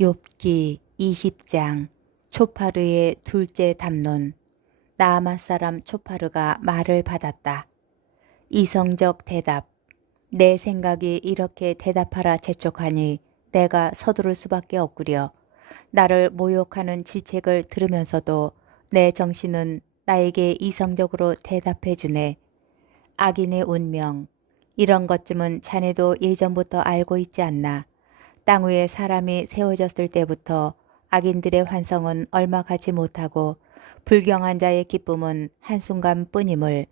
욥기 20장. 초파르의 둘째 담론. 나아맛 사람 초파르가 말을 받았다. 이성적 대답. 내 생각이 이렇게 대답하라 재촉하니 내가 서두를 수밖에 없구려. 나를 모욕하는 질책을 들으면서도 내 정신은 나에게 이성적으로 대답해 주네. 악인의 운명. 이런 것쯤은 자네도 예전부터 알고 있지 않나. 땅 위에 사람이 세워졌을 때부터 악인들의 환성은 얼마 가지 못하고 불경한 자의 기쁨은 한순간뿐임을,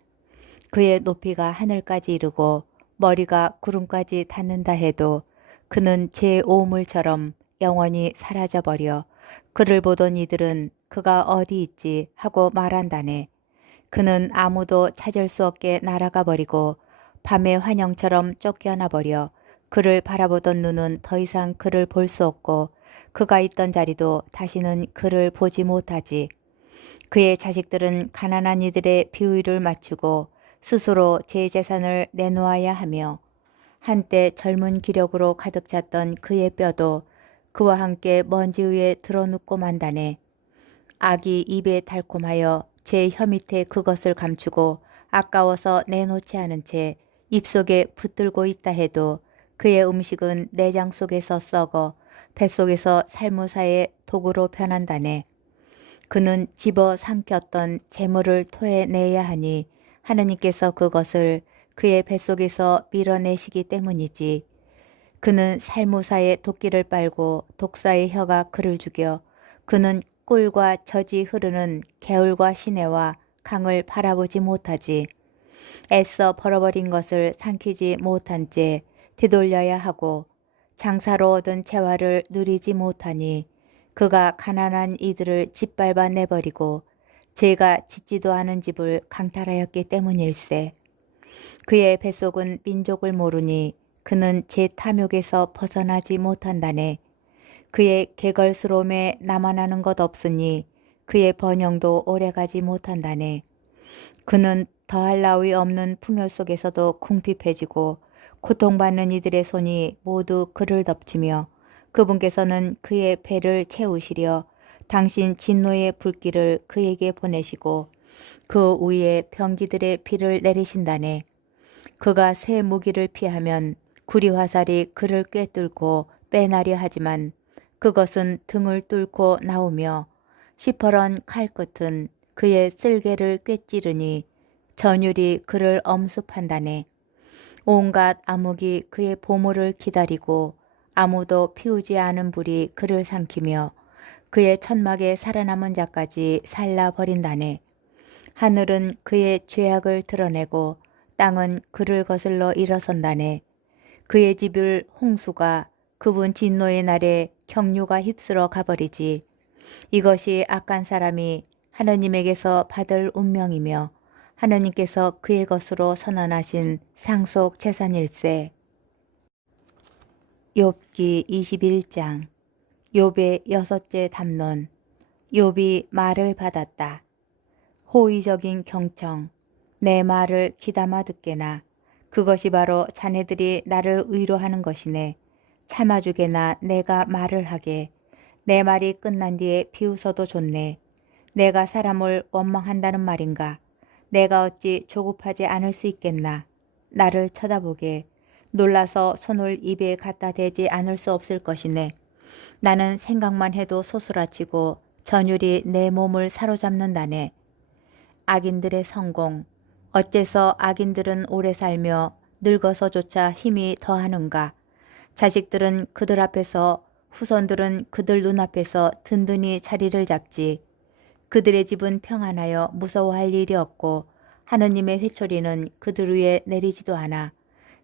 그의 높이가 하늘까지 이르고 머리가 구름까지 닿는다 해도 그는 제 오물처럼 영원히 사라져버려 그를 보던 이들은 그가 어디 있지 하고 말한다네. 그는 아무도 찾을 수 없게 날아가 버리고 밤의 환영처럼 쫓겨나 버려 그를 바라보던 눈은 더 이상 그를 볼 수 없고 그가 있던 자리도 다시는 그를 보지 못하지. 그의 자식들은 가난한 이들의 비위를 맞추고 스스로 제 재산을 내놓아야 하며 한때 젊은 기력으로 가득 찼던 그의 뼈도 그와 함께 먼지 위에 드러눕고 만다네. 악이 입에 달콤하여 제 혀 밑에 그것을 감추고 아까워서 내놓지 않은 채 입속에 붙들고 있다 해도 그의 음식은 내장 속에서 썩어 뱃속에서 살무사의 독으로 변한다네. 그는 집어 삼켰던 재물을 토해내야 하니 하느님께서 그것을 그의 뱃속에서 밀어내시기 때문이지. 그는 살무사의 도끼를 빨고 독사의 혀가 그를 죽여 그는 꿀과 젖이 흐르는 개울과 시내와 강을 바라보지 못하지. 애써 벌어버린 것을 삼키지 못한 채 되돌려야 하고 장사로 얻은 재화를 누리지 못하니 그가 가난한 이들을 짓밟아 내버리고 죄가 짓지도 않은 집을 강탈하였기 때문일세. 그의 뱃속은 민족을 모르니 그는 제 탐욕에서 벗어나지 못한다네. 그의 개걸스러움에 남아나는 것 없으니 그의 번영도 오래가지 못한다네. 그는 더할 나위 없는 풍요 속에서도 궁핍해지고 고통받는 이들의 손이 모두 그를 덮치며 그분께서는 그의 배를 채우시려 당신 진노의 불길을 그에게 보내시고 그 위에 병기들의 피를 내리신다네. 그가 새 무기를 피하면 구리 화살이 그를 꿰뚫고 빼나려 하지만 그것은 등을 뚫고 나오며 시퍼런 칼끝은 그의 쓸개를 꿰찌르니 전율이 그를 엄습한다네. 온갖 암흑이 그의 보물을 기다리고 아무도 피우지 않은 불이 그를 삼키며 그의 천막에 살아남은 자까지 살라버린다네. 하늘은 그의 죄악을 드러내고 땅은 그를 거슬러 일어선다네. 그의 집을 홍수가 그분 진노의 날에 경류가 휩쓸어 가버리지. 이것이 악한 사람이 하느님에게서 받을 운명이며 하느님께서 그의 것으로 선언하신 상속 재산일세. 욥기 21장. 욥의 여섯째 담론. 욥이 말을 받았다. 호의적인 경청. 내 말을 귀담아 듣게나. 그것이 바로 자네들이 나를 위로하는 것이네. 참아주게나 내가 말을 하게. 내 말이 끝난 뒤에 비웃어도 좋네. 내가 사람을 원망한다는 말인가. 내가 어찌 조급하지 않을 수 있겠나. 나를 쳐다보게. 놀라서 손을 입에 갖다 대지 않을 수 없을 것이네. 나는 생각만 해도 소스라치고 전율이 내 몸을 사로잡는다네. 악인들의 성공. 어째서 악인들은 오래 살며 늙어서조차 힘이 더하는가. 자식들은 그들 앞에서, 후손들은 그들 눈앞에서 든든히 자리를 잡지. 그들의 집은 평안하여 무서워할 일이 없고 하느님의 회초리는 그들 위에 내리지도 않아.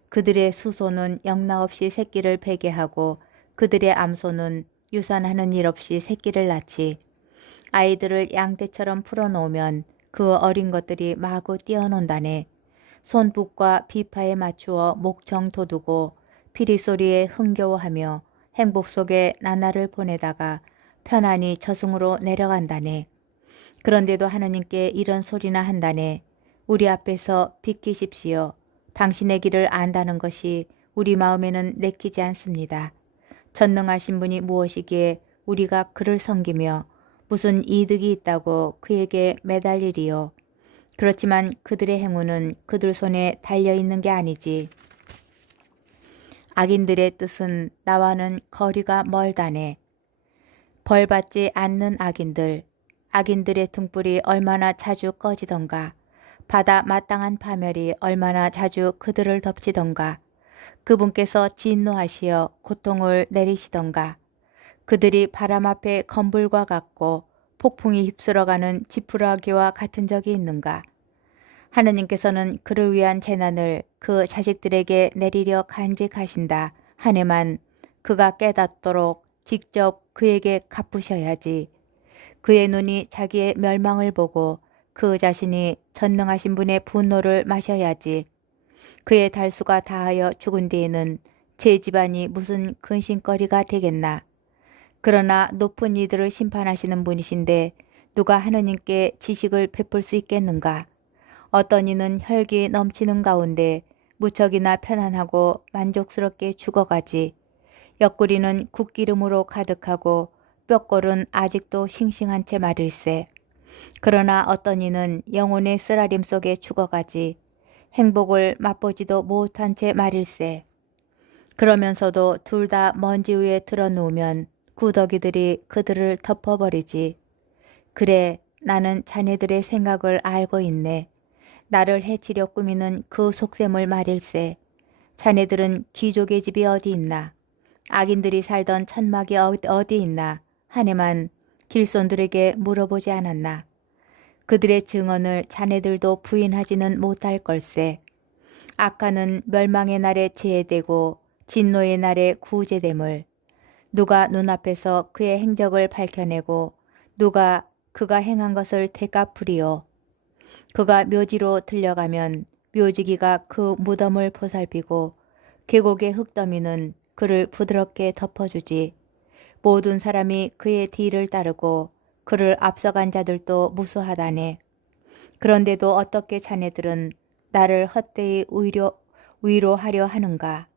그들의 수소는 영락없이 새끼를 베게 하고 그들의 암소는 유산하는 일 없이 새끼를 낳지. 아이들을 양떼처럼 풀어놓으면 그 어린 것들이 마구 뛰어논다네. 손붓과 비파에 맞추어 목청 돋우고 피리 소리에 흥겨워하며 행복 속에 나날을 보내다가 편안히 저승으로 내려간다네. 그런데도 하느님께 이런 소리나 한다네. 우리 앞에서 비키십시오. 당신의 길을 안다는 것이 우리 마음에는 내키지 않습니다. 전능하신 분이 무엇이기에 우리가 그를 섬기며 무슨 이득이 있다고 그에게 매달리리요. 그렇지만 그들의 행운은 그들 손에 달려있는 게 아니지. 악인들의 뜻은 나와는 거리가 멀다네. 벌받지 않는 악인들, 악인들의 등불이 얼마나 자주 꺼지던가, 받아 마땅한 파멸이 얼마나 자주 그들을 덮치던가, 그분께서 진노하시어 고통을 내리시던가, 그들이 바람 앞에 건불과 같고 폭풍이 휩쓸어가는 지푸라기와 같은 적이 있는가. 하느님께서는 그를 위한 재난을 그 자식들에게 내리려 간직하신다 하네만 그가 깨닫도록 직접 그에게 갚으셔야지. 그의 눈이 자기의 멸망을 보고 그 자신이 전능하신 분의 분노를 마셔야지. 그의 달수가 다하여 죽은 뒤에는 제 집안이 무슨 근심거리가 되겠나. 그러나 높은 이들을 심판하시는 분이신데 누가 하느님께 지식을 베풀 수 있겠는가. 어떤 이는 혈기 넘치는 가운데 무척이나 편안하고 만족스럽게 죽어가지. 옆구리는 국기름으로 가득하고 뼈골은 아직도 싱싱한 채 마릴세. 그러나 어떤 이는 영혼의 쓰라림 속에 죽어가지. 행복을 맛보지도 못한 채 마릴세. 그러면서도 둘 다 먼지 위에 드러누우면 구더기들이 그들을 덮어버리지. 그래, 나는 자네들의 생각을 알고 있네. 나를 해치려 꾸미는 그 속셈을 말일세. 자네들은 귀족의 집이 어디 있나? 악인들이 살던 천막이 어디 있나? 하네만 길손들에게 물어보지 않았나? 그들의 증언을 자네들도 부인하지는 못할 걸세. 악한은 멸망의 날에 제해되고 진노의 날에 구제됨을. 누가 눈앞에서 그의 행적을 밝혀내고 누가 그가 행한 것을 되갚으리요. 그가 묘지로 들려가면 묘지기가 그 무덤을 보살피고 계곡의 흙더미는 그를 부드럽게 덮어주지. 모든 사람이 그의 뒤를 따르고 그를 앞서간 자들도 무수하다네. 그런데도 어떻게 자네들은 나를 헛되이 위로하려 하는가.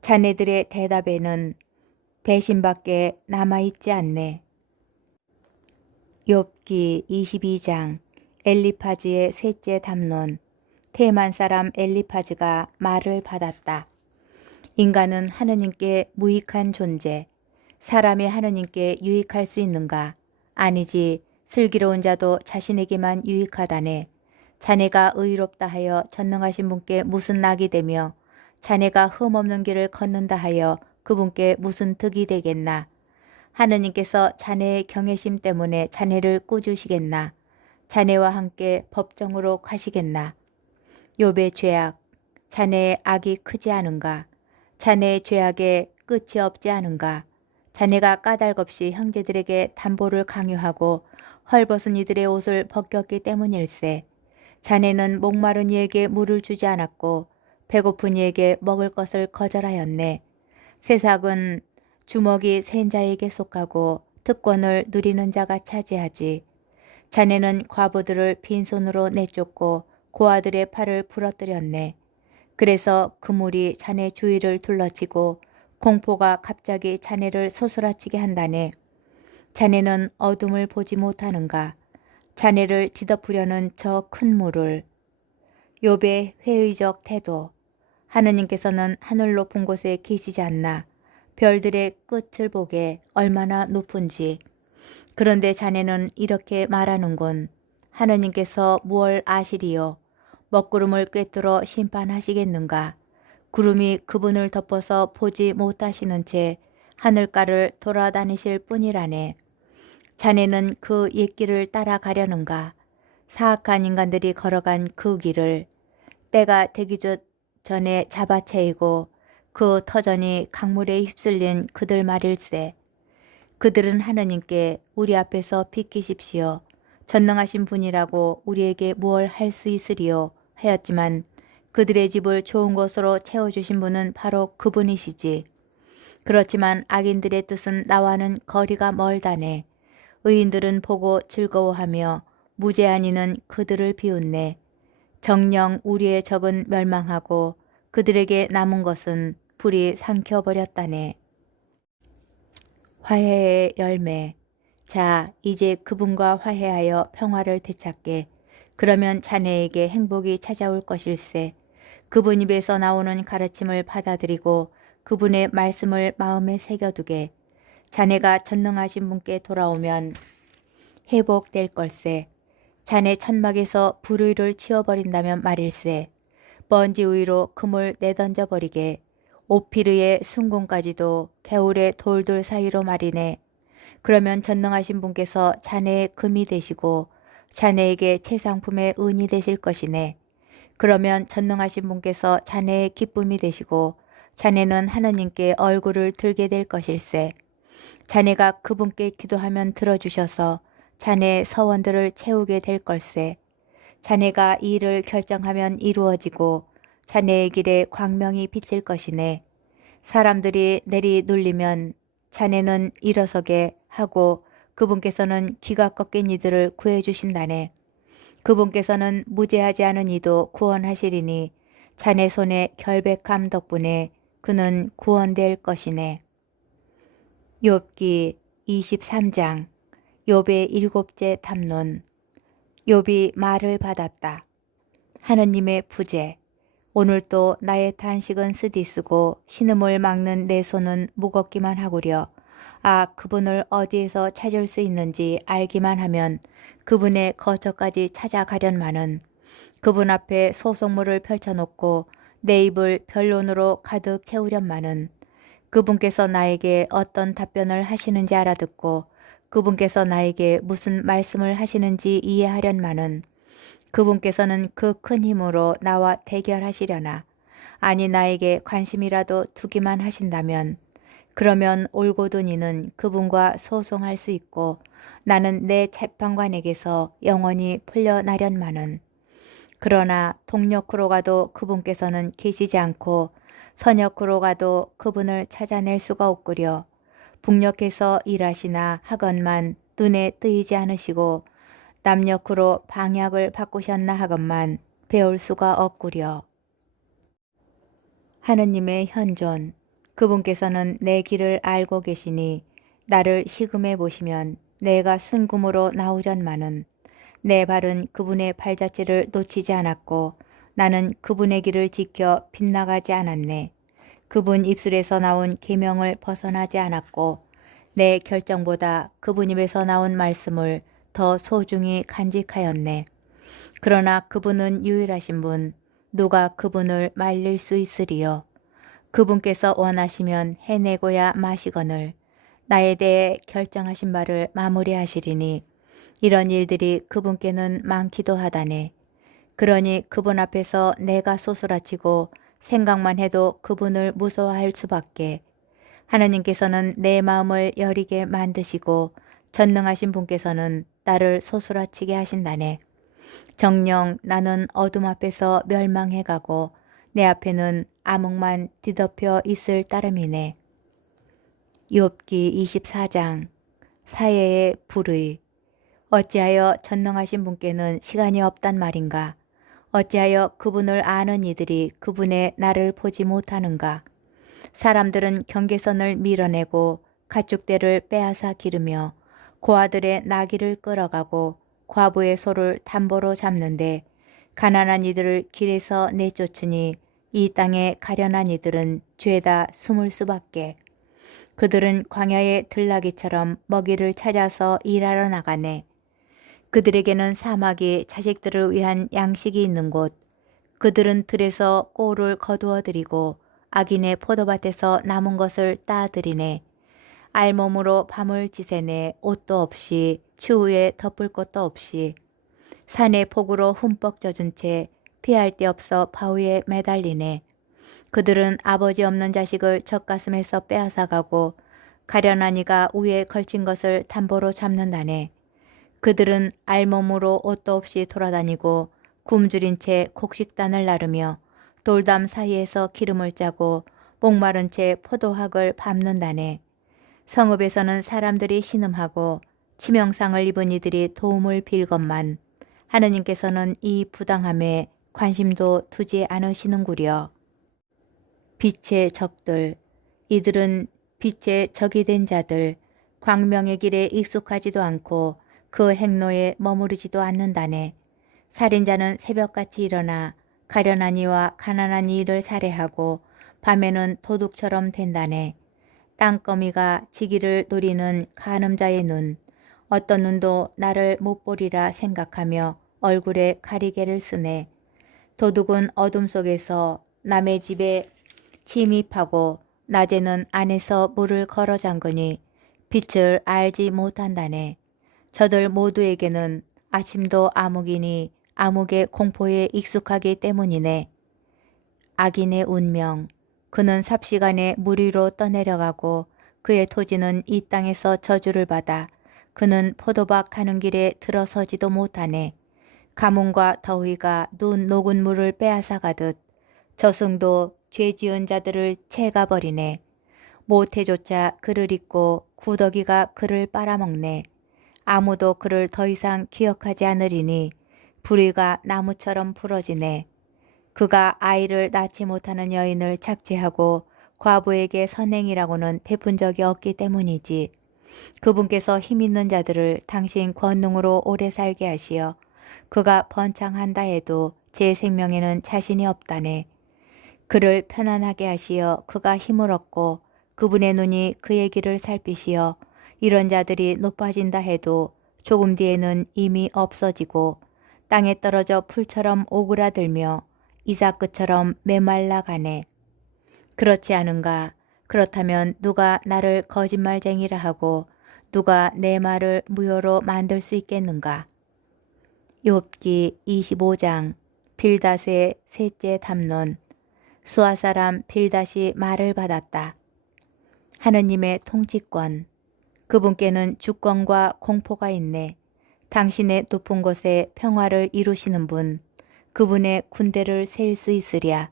자네들의 대답에는 배신밖에 남아있지 않네. 욥기 22장. 엘리파즈의 셋째 담론. 테만 사람 엘리파즈가 말을 받았다. 인간은 하느님께 무익한 존재. 사람이 하느님께 유익할 수 있는가? 아니지. 슬기로운 자도 자신에게만 유익하다네. 자네가 의롭다 하여 전능하신 분께 무슨 낙이 되며 자네가 흠없는 길을 걷는다 하여 그분께 무슨 득이 되겠나. 하느님께서 자네의 경외심 때문에 자네를 꾸주시겠나. 자네와 함께 법정으로 가시겠나. 욥의 죄악. 자네의 악이 크지 않은가. 자네의 죄악에 끝이 없지 않은가. 자네가 까닭없이 형제들에게 담보를 강요하고 헐벗은 이들의 옷을 벗겼기 때문일세. 자네는 목마른 이에게 물을 주지 않았고 배고픈 이에게 먹을 것을 거절하였네. 세상은 주먹이 센 자에게 속하고 특권을 누리는 자가 차지하지. 자네는 과부들을 빈손으로 내쫓고 고아들의 팔을 부러뜨렸네. 그래서 그물이 자네 주위를 둘러치고 공포가 갑자기 자네를 소스라치게 한다네. 자네는 어둠을 보지 못하는가. 자네를 뒤덮으려는 저 큰 물을. 욥의 회의적 태도. 하느님께서는 하늘 높은 곳에 계시지 않나. 별들의 끝을 보게 얼마나 높은지. 그런데 자네는 이렇게 말하는군. 하느님께서 무얼 아시리요. 먹구름을 꿰뚫어 심판하시겠는가. 구름이 그분을 덮어서 보지 못하시는 채 하늘가를 돌아다니실 뿐이라네. 자네는 그 옛길을 따라가려는가. 사악한 인간들이 걸어간 그 길을 때가 되기 전에 잡아채이고 그 터전이 강물에 휩쓸린 그들 말일세. 그들은 하느님께 우리 앞에서 비키십시오. 전능하신 분이라고 우리에게 무얼 할 수 있으리요 하였지만 그들의 집을 좋은 것으로 채워주신 분은 바로 그분이시지. 그렇지만 악인들의 뜻은 나와는 거리가 멀다네. 의인들은 보고 즐거워하며 무죄한 이는 그들을 비웃네. 정녕 우리의 적은 멸망하고 그들에게 남은 것은 불이 삼켜버렸다네. 화해의 열매. 자, 이제 그분과 화해하여 평화를 되찾게. 그러면 자네에게 행복이 찾아올 것일세. 그분 입에서 나오는 가르침을 받아들이고 그분의 말씀을 마음에 새겨두게. 자네가 전능하신 분께 돌아오면 회복될 걸세. 자네 천막에서 불의를 치워버린다면 말일세. 먼지 위로 금을 내던져 버리게. 오피르의 순금까지도 개울의 돌들 사이로 말이네. 그러면 전능하신 분께서 자네의 금이 되시고 자네에게 최상품의 은이 되실 것이네. 그러면 전능하신 분께서 자네의 기쁨이 되시고 자네는 하느님께 얼굴을 들게 될 것일세. 자네가 그분께 기도하면 들어주셔서 자네의 서원들을 채우게 될 걸세. 자네가 이 일을 결정하면 이루어지고 자네의 길에 광명이 비칠 것이네. 사람들이 내리 눌리면 자네는 일어서게 하고 그분께서는 기가 꺾인 이들을 구해주신다네. 그분께서는 무죄하지 않은 이도 구원하시리니 자네 손의 결백함 덕분에 그는 구원될 것이네. 욥기 23장. 욥의 일곱째 담론. 욥이 말을 받았다. 하느님의 부재. 오늘 또 나의 탄식은 쓰디쓰고 신음을 막는 내 손은 무겁기만 하구려. 아, 그분을 어디에서 찾을 수 있는지 알기만 하면 그분의 거처까지 찾아가련마는. 그분 앞에 소송물을 펼쳐놓고 내 입을 변론으로 가득 채우련마는. 그분께서 나에게 어떤 답변을 하시는지 알아듣고 그분께서 나에게 무슨 말씀을 하시는지 이해하련마는. 그분께서는 그 큰 힘으로 나와 대결하시려나. 아니 나에게 관심이라도 두기만 하신다면 그러면 올고든 이는 그분과 소송할 수 있고 나는 내 재판관에게서 영원히 풀려나련마는. 그러나 동력으로 가도 그분께서는 계시지 않고 서역으로 가도 그분을 찾아낼 수가 없구려. 북녘에서 일하시나 하건만 눈에 뜨이지 않으시고 남녘으로 방향을 바꾸셨나 하건만 배울 수가 없구려. 하느님의 현존. 그분께서는 내 길을 알고 계시니 나를 시금해 보시면 내가 순금으로 나오련마는. 내 발은 그분의 발자취를 놓치지 않았고 나는 그분의 길을 지켜 빗나가지 않았네. 그분 입술에서 나온 계명을 벗어나지 않았고 내 결정보다 그분 입에서 나온 말씀을 더 소중히 간직하였네. 그러나 그분은 유일하신 분, 누가 그분을 말릴 수 있으리요. 그분께서 원하시면 해내고야 마시거늘 나에 대해 결정하신 바를 마무리하시리니 이런 일들이 그분께는 많기도 하다네. 그러니 그분 앞에서 내가 소스라치고 생각만 해도 그분을 무서워할 수밖에. 하느님께서는 내 마음을 여리게 만드시고 전능하신 분께서는 나를 소스라치게 하신다네. 정녕 나는 어둠 앞에서 멸망해가고 내 앞에는 암흑만 뒤덮여 있을 따름이네. 욥기 24장. 사해의 불의. 어찌하여 전능하신 분께는 시간이 없단 말인가? 어찌하여 그분을 아는 이들이 그분의 나를 보지 못하는가? 사람들은 경계선을 밀어내고 가축대를 빼앗아 기르며 고아들의 나귀를 끌어가고 과부의 소를 담보로 잡는데 가난한 이들을 길에서 내쫓으니 이 땅에 가련한 이들은 죄다 숨을 수밖에. 그들은 광야의 들나귀처럼 먹이를 찾아서 일하러 나가네. 그들에게는 사막이 자식들을 위한 양식이 있는 곳, 그들은 들에서 꼴을 거두어 들이고 악인의 포도밭에서 남은 것을 따들이네. 알몸으로 밤을 지새네. 옷도 없이 추위에 덮을 것도 없이 산의 폭우로 흠뻑 젖은 채 피할 데 없어 바위에 매달리네. 그들은 아버지 없는 자식을 젖가슴에서 빼앗아가고 가련한 이가 위에 걸친 것을 담보로 잡는다네. 그들은 알몸으로 옷도 없이 돌아다니고 굶주린 채 곡식단을 나르며 돌담 사이에서 기름을 짜고 목마른 채 포도학을 밟는다네. 성읍에서는 사람들이 신음하고 치명상을 입은 이들이 도움을 빌건만 하느님께서는 이 부당함에 관심도 두지 않으시는구려. 빛의 적들. 이들은 빛의 적이 된 자들, 광명의 길에 익숙하지도 않고 그 행로에 머무르지도 않는다네. 살인자는 새벽같이 일어나 가련한 이와 가난한 이를 살해하고 밤에는 도둑처럼 된다네. 땅거미가 지기를 노리는 간음자의 눈, 어떤 눈도 나를 못 보리라 생각하며 얼굴에 가리개를 쓰네. 도둑은 어둠 속에서 남의 집에 침입하고 낮에는 안에서 물을 걸어 잠그니 빛을 알지 못한다네. 저들 모두에게는 아침도 암흑이니 암흑의 공포에 익숙하기 때문이네. 악인의 운명, 그는 삽시간에 물 위로 떠내려가고 그의 토지는 이 땅에서 저주를 받아 그는 포도밭 가는 길에 들어서지도 못하네. 가뭄과 더위가 눈 녹은 물을 빼앗아가듯 저승도 죄 지은 자들을 채가버리네. 모태조차 그를 잊고 구더기가 그를 빨아먹네. 아무도 그를 더 이상 기억하지 않으리니 부리가 나무처럼 부러지네. 그가 아이를 낳지 못하는 여인을 착취하고 과부에게 선행이라고는 베푼 적이 없기 때문이지. 그분께서 힘있는 자들을 당신 권능으로 오래 살게 하시어 그가 번창한다 해도 제 생명에는 자신이 없다네. 그를 편안하게 하시어 그가 힘을 얻고 그분의 눈이 그의 길을 살피시어 이런 자들이 높아진다 해도 조금 뒤에는 이미 없어지고 땅에 떨어져 풀처럼 오그라들며 이삭끝처럼 메말라 가네. 그렇지 않은가? 그렇다면 누가 나를 거짓말쟁이라 하고 누가 내 말을 무효로 만들 수 있겠는가? 욥기 25장 빌닷의 셋째 담론. 수아 사람 빌닷이 말을 받았다. 하느님의 통치권. 그분께는 주권과 공포가 있네. 당신의 높은 곳에 평화를 이루시는 분. 그분의 군대를 세일 수 있으랴.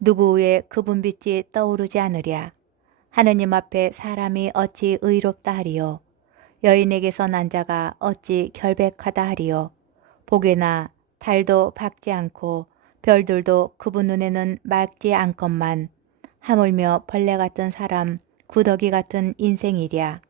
누구 위에 그분 빛이 떠오르지 않으랴. 하느님 앞에 사람이 어찌 의롭다 하리요. 여인에게서 난 자가 어찌 결백하다 하리요. 복에나 달도 밝지 않고 별들도 그분 눈에는 맑지 않건만 하물며 벌레 같은 사람 구더기 같은 인생이랴.